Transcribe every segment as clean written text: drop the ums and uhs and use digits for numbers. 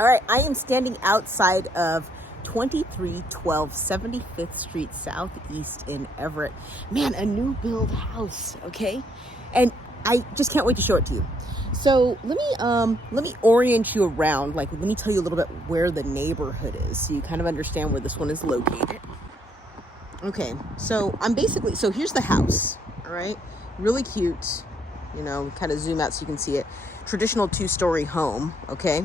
All right, I am standing outside of 2312 75th Street Southeast in Everett. Man, a new build house, okay? And I just can't wait to show it to you. So let me orient you around. Like, let me tell you a little bit where the neighborhood is, so you kind of understand where this one is located. Okay, so here's the house. All right, really cute. You know, kind of zoom out so you can see it. Traditional 2-story home. Okay.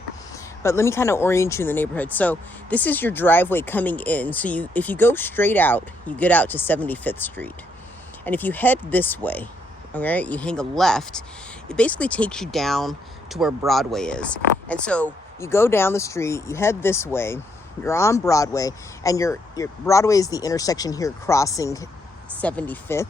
But let me kind of orient you in the neighborhood. So this is your driveway coming in. So if you go straight out, you get out to 75th Street. And if you head this way, all right, you hang a left, it basically takes you down to where Broadway is. And so you go down the street, you head this way, you're on Broadway, and your Broadway is the intersection here crossing 75th.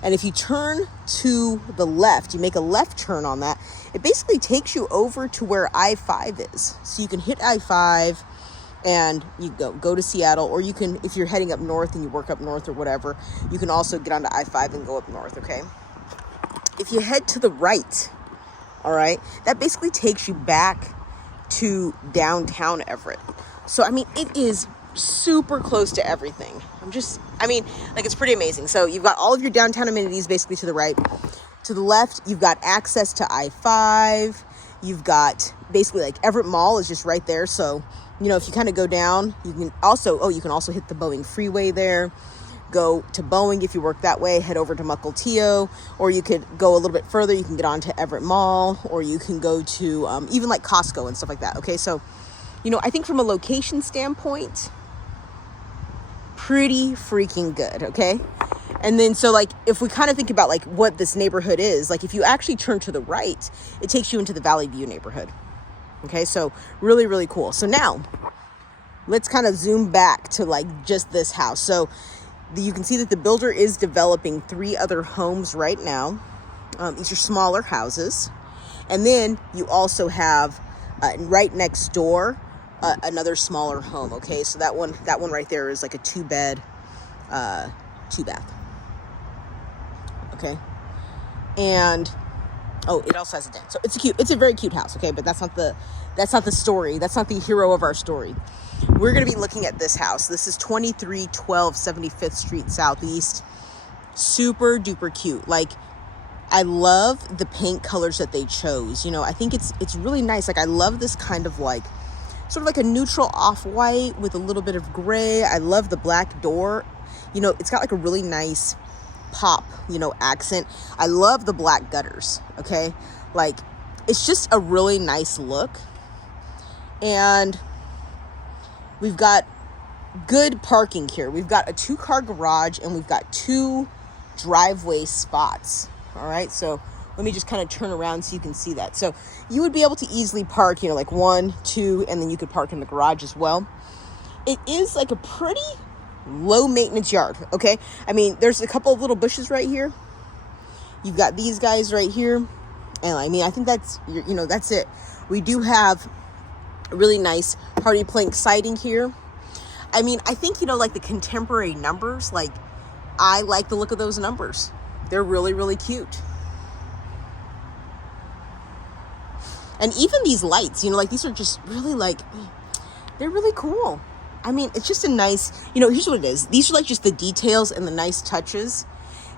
And if you turn to the left, you make a left turn on that, it basically takes you over to where I-5 is. So you can hit I-5 and you go to Seattle, or you can, if you're heading up north and you work up north or whatever, you can also get onto I-5 and go up north, okay? If you head to the right, all right, that basically takes you back to downtown Everett. So, I mean, it is super close to everything. It's pretty amazing. So you've got all of your downtown amenities basically to the right. To the left, you've got access to I-5. You've got basically like Everett Mall is just right there. So, you know, if you kind of go down, you can also hit the Boeing freeway there. Go to Boeing if you work that way, head over to Mukilteo, or you could go a little bit further. You can get onto Everett Mall, or you can go to even like Costco and stuff like that. Okay, so, you know, I think from a location standpoint, pretty freaking good, okay? And then, so like, if we kind of think about like what this neighborhood is, like if you actually turn to the right, it takes you into the Valley View neighborhood. Okay, so really, really cool. So now, let's kind of zoom back to like just this house. So you can see that the builder is developing 3 other homes right now. These are smaller houses. And then you also have right next door, another smaller home. Okay, so that one right there is like a 2-bed, 2-bath. Okay, and it also has a den. So it's a very cute house. Okay, but that's not the story. That's not the hero of our story. We're going to be looking at this house. This is 2312 75th Street Southeast. Super duper cute. Like, I love the paint colors that they chose. You know, I think it's really nice. Like, I love this kind of like sort of like a neutral off-white with a little bit of gray. I love the black door. You know, it's got like a really nice pop, you know, accent. I love the black gutters, okay? Like, it's just a really nice look. And we've got good parking here. We've got a 2-car garage and we've got 2 driveway spots. All right, so let me just kind of turn around so you can see that. So you would be able to easily park, you know, like 1, 2, and then you could park in the garage as well. It is like a pretty low maintenance yard, okay? I mean, there's a couple of little bushes right here. You've got these guys right here. And I mean, I think that's it. We do have a really nice hardy plank siding here. I mean, I think, you know, like the contemporary numbers, like I like the look of those numbers. They're really, really cute. And even these lights, you know, like these are just really like, they're really cool. I mean, it's just a nice, you know, here's what it is. These are like just the details and the nice touches.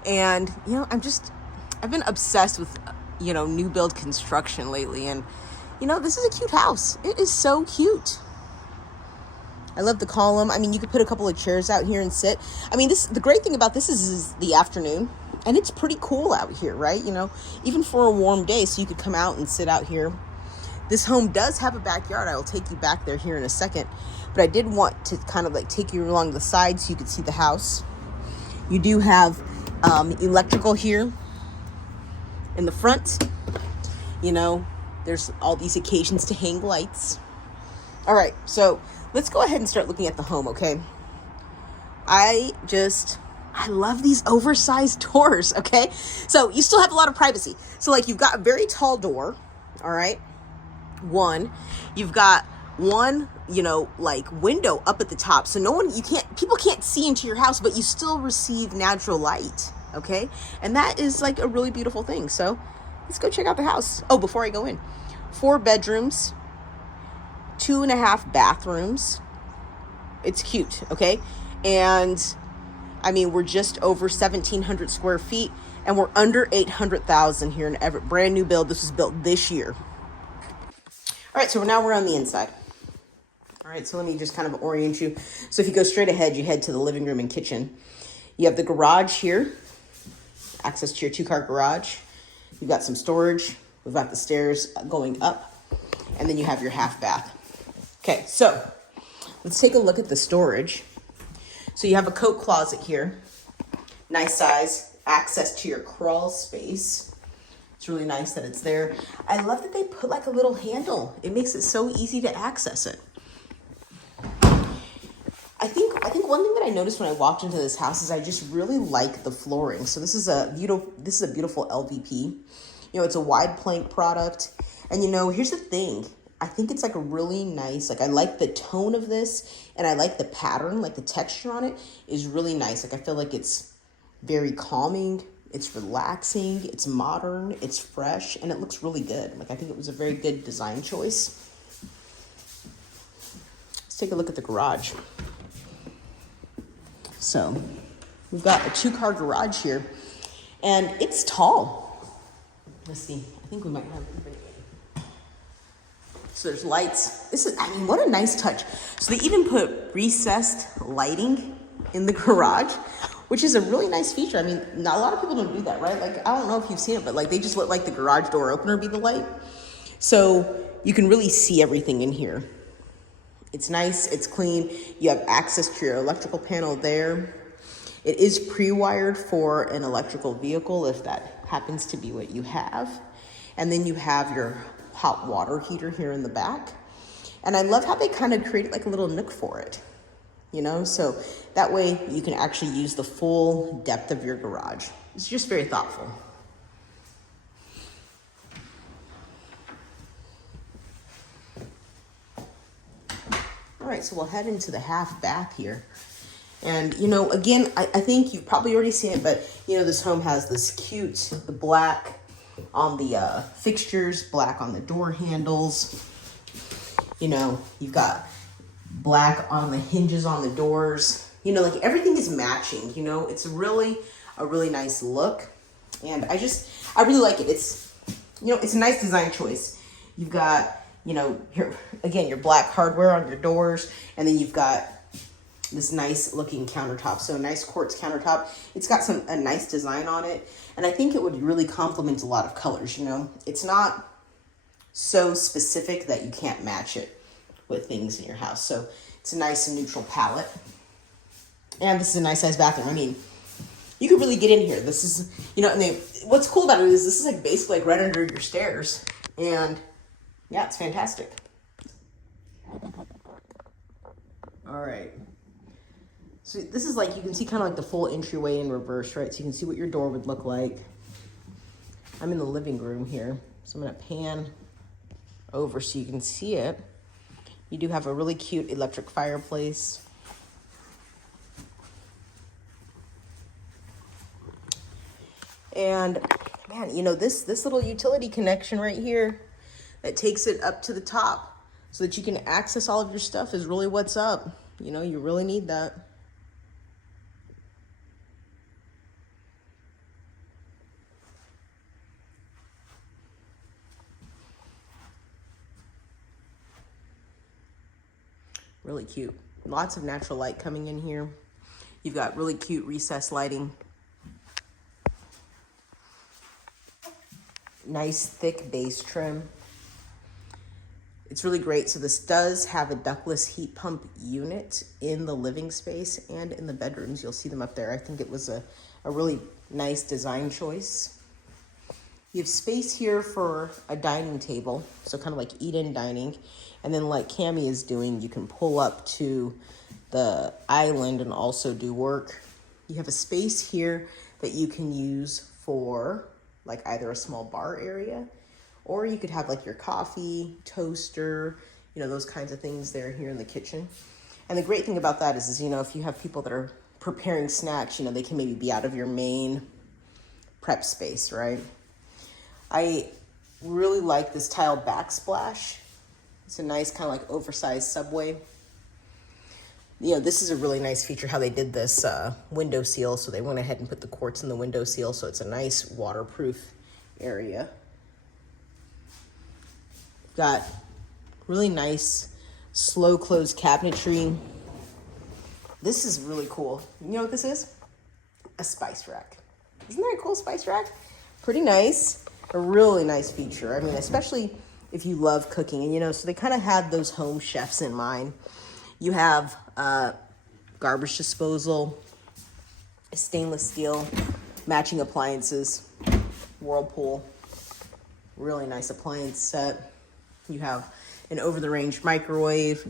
And, you know, I've been obsessed with, you know, new build construction lately. And, you know, this is a cute house. It is so cute. I love the column. I mean, you could put a couple of chairs out here and sit. I mean, the great thing about this is the afternoon. And it's pretty cool out here, right? You know, even for a warm day, so you could come out and sit out here. This home does have a backyard. I will take you back there here in a second. But I did want to kind of like take you along the side so you could see the house. You do have electrical here in the front. You know, there's all these occasions to hang lights. All right, so let's go ahead and start looking at the home, okay? I love these oversized doors, okay? So you still have a lot of privacy. So like you've got a very tall door, all right? You've got one, you know, like window up at the top. So people can't see into your house, but you still receive natural light, okay? And that is like a really beautiful thing. So let's go check out the house. Oh, before I go in, 4 bedrooms, 2.5 bathrooms. It's cute, okay? And I mean, we're just over 1,700 square feet, and we're under 800,000 here in Everett. Brand new build. This was built this year. All right, so now we're on the inside. All right, so let me just kind of orient you. So if you go straight ahead, you head to the living room and kitchen. You have the garage here, access to your 2-car garage. You've got some storage. We've got the stairs going up, and then you have your half bath. Okay, so let's take a look at the storage. So you have a coat closet here, nice size, access to your crawl space. It's really nice that it's there. I love that they put like a little handle. It makes it so easy to access it. I think one thing that I noticed when I walked into this house is I just really like the flooring. So this is a beautiful LVP. You know, it's a wide plank product. And you know, here's the thing. I think it's like a really nice, like I like the tone of this, and I like the pattern, like the texture on it is really nice. Like I feel like it's very calming, it's relaxing, it's modern, it's fresh, and it looks really good. Like I think it was a very good design choice. Let's take a look at the garage. So we've got a 2-car garage here, and it's tall. Let's see, I think we might have. So there's lights. This is, I mean, what a nice touch. So they even put recessed lighting in the garage, which is a really nice feature. I mean, not a lot of people don't do that, right? Like, I don't know if you've seen it, but like they just let like the garage door opener be the light. So you can really see everything in here. It's nice, it's clean. You have access to your electrical panel there. It is pre-wired for an electrical vehicle if that happens to be what you have. And then you have your hot water heater here in the back. And I love how they kind of created like a little nook for it, you know? So that way you can actually use the full depth of your garage. It's just very thoughtful. All right, so we'll head into the half bath here. And, you know, again, I think you've probably already seen it, but, you know, this home has this cute, the black on the fixtures, black on the door handles. You know, you've got black on the hinges on the doors. You know, like everything is matching, you know. It's really a really nice look. And I really like it. It's, you know, it's a nice design choice. You've got, you know, your black hardware on your doors, and then you've got this nice looking countertop. So a nice quartz countertop. It's got a nice design on it. And I think it would really complement a lot of colors, you know. It's not so specific that you can't match it with things in your house. So it's a nice and neutral palette. And this is a nice size bathroom. I mean, you could really get in here. This is, you know, and what's cool about it is this is like basically like right under your stairs. And yeah, it's fantastic. All right. So this is like, you can see kind of like the full entryway in reverse, right? So you can see what your door would look like. I'm in the living room here. So I'm gonna pan over so you can see it. You do have a really cute electric fireplace. And man, you know, this little utility connection right here that takes it up to the top so that you can access all of your stuff is really what's up. You know, you really need that. Really cute. Lots of natural light coming in here. You've got really cute recessed lighting. Nice thick base trim. It's really great. So this does have a ductless heat pump unit in the living space and in the bedrooms. You'll see them up there. I think it was a really nice design choice. You have space here for a dining table, so kind of like eat-in dining. And then like Cami is doing, you can pull up to the island and also do work. You have a space here that you can use for like either a small bar area, or you could have like your coffee, toaster, you know, those kinds of things there here in the kitchen. And the great thing about that is, you know, if you have people that are preparing snacks, you know, they can maybe be out of your main prep space, right? I really like this tile backsplash. It's a nice kind of like oversized subway. You know, this is a really nice feature how they did this window seal. So they went ahead and put the quartz in the window seal. So it's a nice waterproof area. Got really nice slow close cabinetry. This is really cool. You know what this is? A spice rack. Isn't that a cool spice rack? Pretty nice. A really nice feature. I mean, especially if you love cooking. And, you know, so they kind of had those home chefs in mind. You have garbage disposal, stainless steel, matching appliances, Whirlpool, really nice appliance set. You have an over-the-range microwave.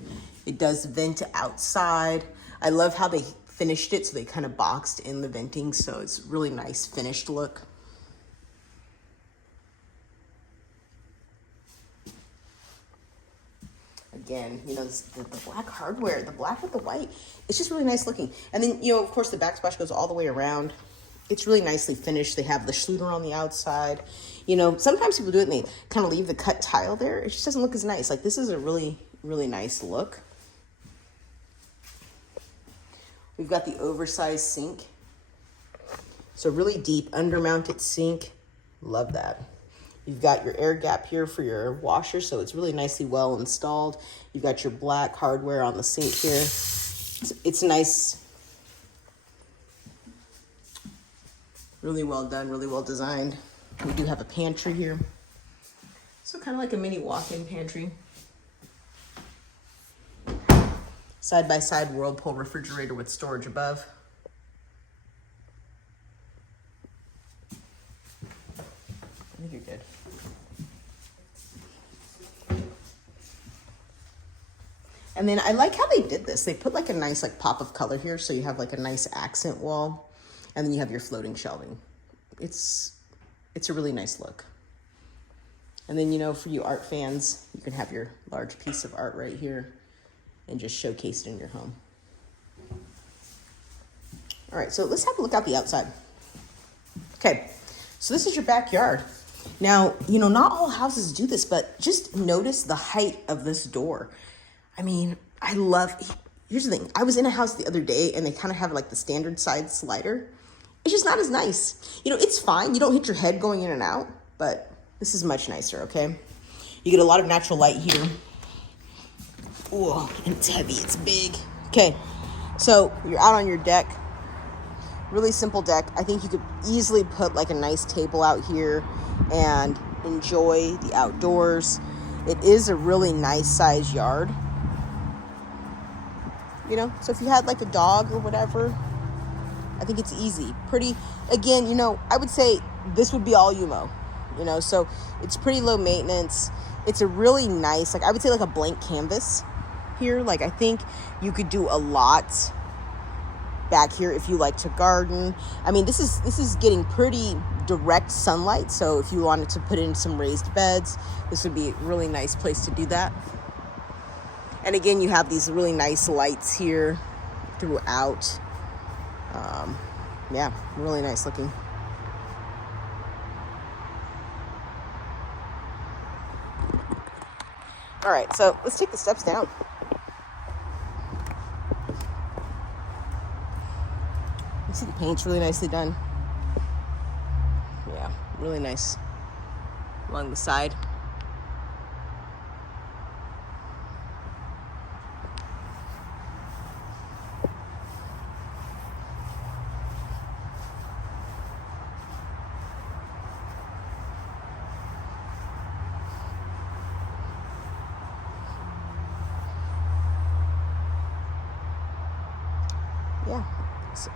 It does vent outside. I love how they finished it, so they kind of boxed in the venting, so it's really nice finished look. Again, you know, the black hardware, the black with the white, it's just really nice looking. And then, you know, of course, the backsplash goes all the way around. It's really nicely finished. They have the Schluter on the outside. You know, sometimes people do it and they kind of leave the cut tile there. It just doesn't look as nice. Like, this is a really, really nice look. We've got the oversized sink. So really deep undermounted sink. Love that. You've got your air gap here for your washer, so it's really nicely well installed. You've got your black hardware on the sink here. It's nice. Really well done, really well designed. We do have a pantry here. So kind of like a mini walk-in pantry. Side-by-side Whirlpool refrigerator with storage above. I think you're good. And then I like how they did this. They put like a nice like pop of color here. So you have like a nice accent wall and then you have your floating shelving. It's a really nice look. And then, you know, for you art fans, you can have your large piece of art right here and just showcase it in your home. All right, so let's have a look out the outside. Okay, so this is your backyard. Now, you know, not all houses do this, but just notice the height of this door. I mean, here's the thing. I was in a house the other day and they kind of have like the standard side slider. It's just not as nice. You know, it's fine. You don't hit your head going in and out, but this is much nicer, okay? You get a lot of natural light here. Oh, and it's heavy, it's big. Okay, so you're out on your deck. Really simple deck. I think you could easily put like a nice table out here and enjoy the outdoors. It is a really nice size yard. You know, so if you had like a dog or whatever, I think it's easy. Pretty, again, you know, I would say this would be all you mow, you know, so it's pretty low maintenance. It's a really nice, like I would say like a blank canvas here. Like I think you could do a lot back here if you like to garden. I mean, this is getting pretty direct sunlight. So if you wanted to put in some raised beds, this would be a really nice place to do that. And again, you have these really nice lights here throughout. Yeah, really nice looking. All right, so let's take the steps down. You see the paint's really nicely done. Yeah, really nice along the side. Yeah,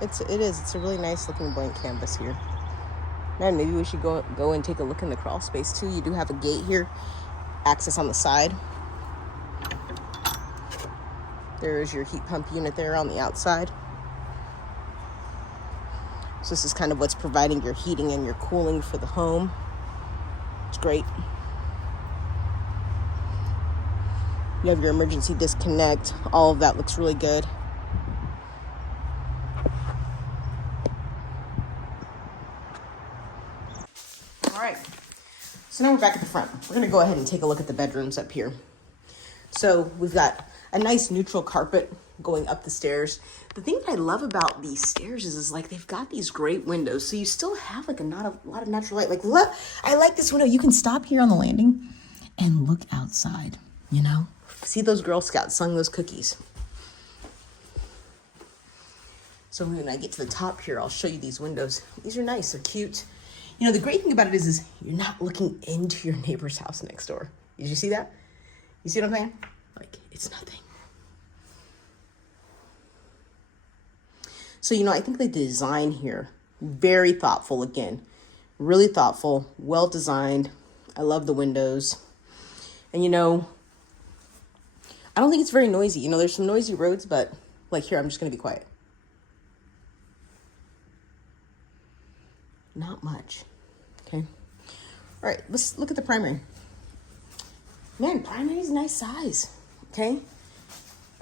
it's a really nice looking blank canvas here. Man, maybe we should go and take a look in the crawl space too. You do have a gate here, access on the side. There is your heat pump unit there on the outside. So this is kind of what's providing your heating and your cooling for the home. It's great. You have your emergency disconnect. All of that looks really good. All right, so now we're back at the front. We're gonna go ahead and take a look at the bedrooms up here. So we've got a nice neutral carpet going up the stairs. The thing that I love about these stairs is like they've got these great windows, so you still have like not a lot of natural light. Like, look, I like this window. You can stop here on the landing and look outside, you know? See those Girl Scouts selling those cookies. So when I get to the top here, I'll show you these windows. These are nice, they're cute. You know, the great thing about it is you're not looking into your neighbor's house next door. Did you see that? You see what I'm saying? Like, it's nothing. So, you know, I think the design here, very thoughtful again. Really thoughtful, well designed. I love the windows. And, you know, I don't think it's very noisy. You know, there's some noisy roads, but like here, I'm just going to be quiet. Not much. Okay. All right, let's look at the primary. Man, primary is a nice size. Okay.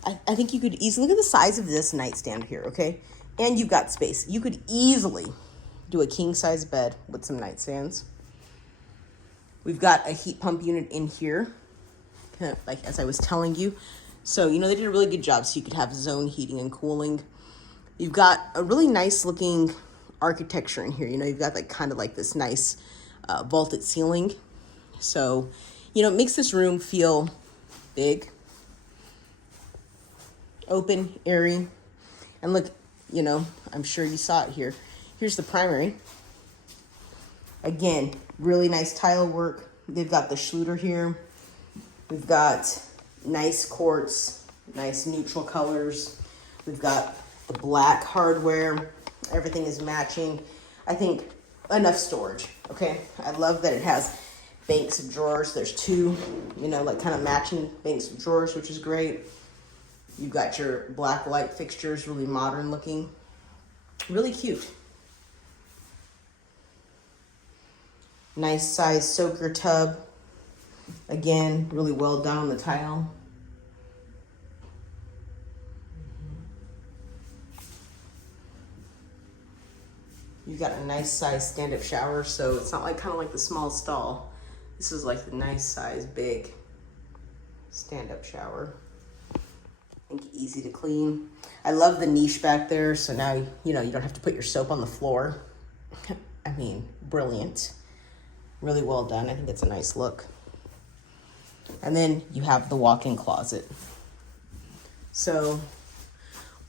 I think you could easily, look at the size of this nightstand here. Okay. And you've got space. You could easily do a king size bed with some nightstands. We've got a heat pump unit in here, kind of like as I was telling you. So, you know, they did a really good job so you could have zone heating and cooling. You've got a really nice looking architecture in here. You know, you've got like kind of like this nice vaulted ceiling. So, you know, it makes this room feel big, open, airy. And look, you know, I'm sure you saw it here. Here's the primary. Again, really nice tile work. They've got the Schluter here. We've got nice quartz, nice neutral colors. We've got the black hardware. Everything is matching. I think enough storage, okay? I love that it has banks of drawers. There's two, you know, like kind of matching banks of drawers, which is great. You've got your black light fixtures, really modern looking. Really cute. Nice size soaker tub. Again, really well done on the tile. You've got a nice size stand-up shower, so it's not like kind of like the small stall. This is like the nice size, big stand-up shower. I think easy to clean. I love the niche back there, so now, you know, you don't have to put your soap on the floor. I mean, brilliant. Really well done. I think it's a nice look. And then you have the walk-in closet. So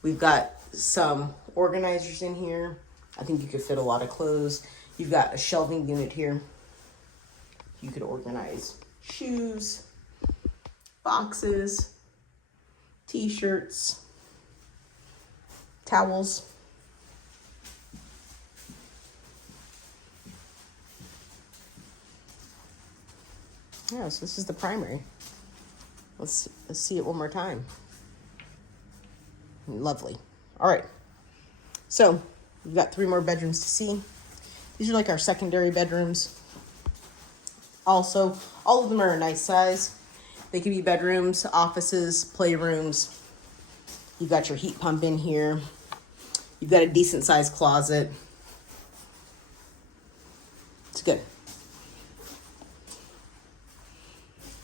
we've got some organizers in here. I think you could fit a lot of clothes. You've got a shelving unit here. You could organize shoes, boxes, t-shirts, towels. Yeah, so this is the primary. Let's see it one more time. Lovely. All right. So we've got 3 more bedrooms to see. These are like our secondary bedrooms. Also, all of them are a nice size. They could be bedrooms, offices, playrooms. You've got your heat pump in here. You've got a decent sized closet. It's good.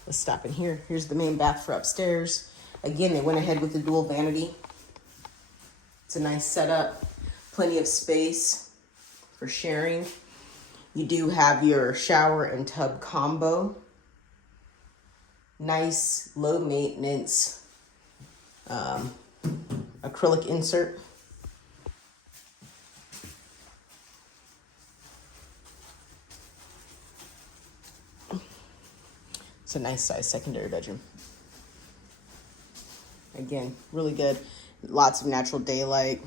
Let's stop in here. Here's the main bath for upstairs. Again, they went ahead with the dual vanity. It's a nice setup. Plenty of space for sharing. You do have your shower and tub combo. Nice, low maintenance acrylic insert. It's a nice size secondary bedroom. Again, really good. Lots of natural daylight.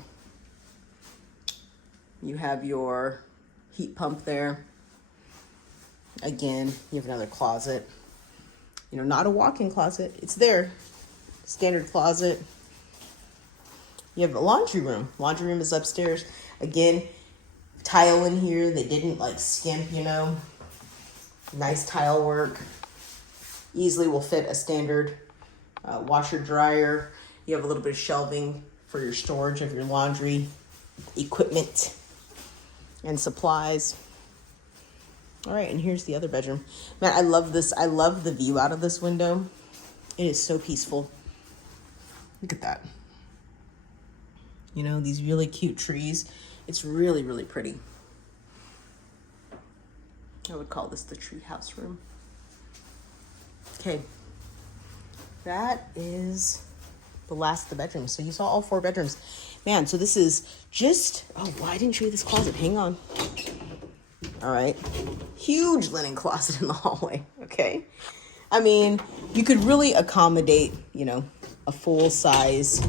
You have your heat pump there. Again, you have another closet. You know, not a walk-in closet. It's there. Standard closet. You have a laundry room. Laundry room is upstairs. Again, tile in here. They didn't like skimp, you know. Nice tile work. Easily will fit a standard washer dryer. You have a little bit of shelving for your storage of your laundry equipment and supplies. All right, and here's the other bedroom. Man, I love this. I love the view out of this window. It is so peaceful. Look at that. You know, these really cute trees. It's really, really pretty. I would call this the tree house room. Okay, that is the last of the bedrooms. So you saw all 4 bedrooms. Man, so this is just, oh, why I didn't show you this closet? Hang on. All right, huge linen closet in the hallway, okay? I mean, you could really accommodate, you know, a full-size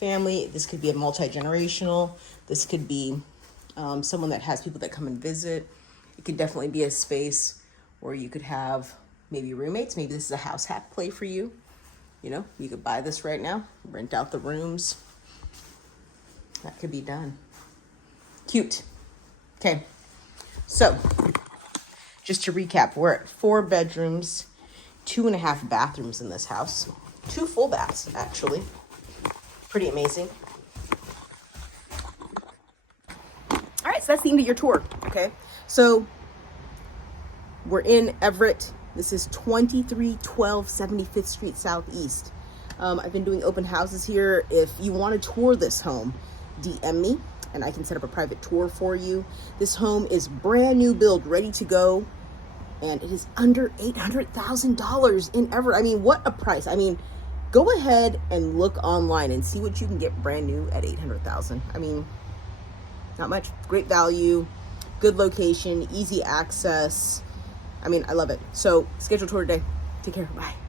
family. This could be a multi-generational. This could be someone that has people that come and visit. It could definitely be a space where you could have maybe roommates. Maybe this is a house hack play for you. You know, you could buy this right now, rent out the rooms. That could be done. Cute. Okay, so just to recap, we're at 4 bedrooms, 2.5 bathrooms in this house. 2 full baths, actually. Pretty amazing. All right, so that's the end of your tour, okay? So we're in Everett. This is 2312 75th Street Southeast. I've been doing open houses here. If you want to tour this home, DM me and I can set up a private tour for you. This home is brand new build, ready to go, and it is under $800,000 in Everett. I mean, what a price. I mean, go ahead and look online and see what you can get brand new at $800,000. I mean, not much. Great value, good location, easy access. I mean, I love it. So schedule tour today. Take care. Bye.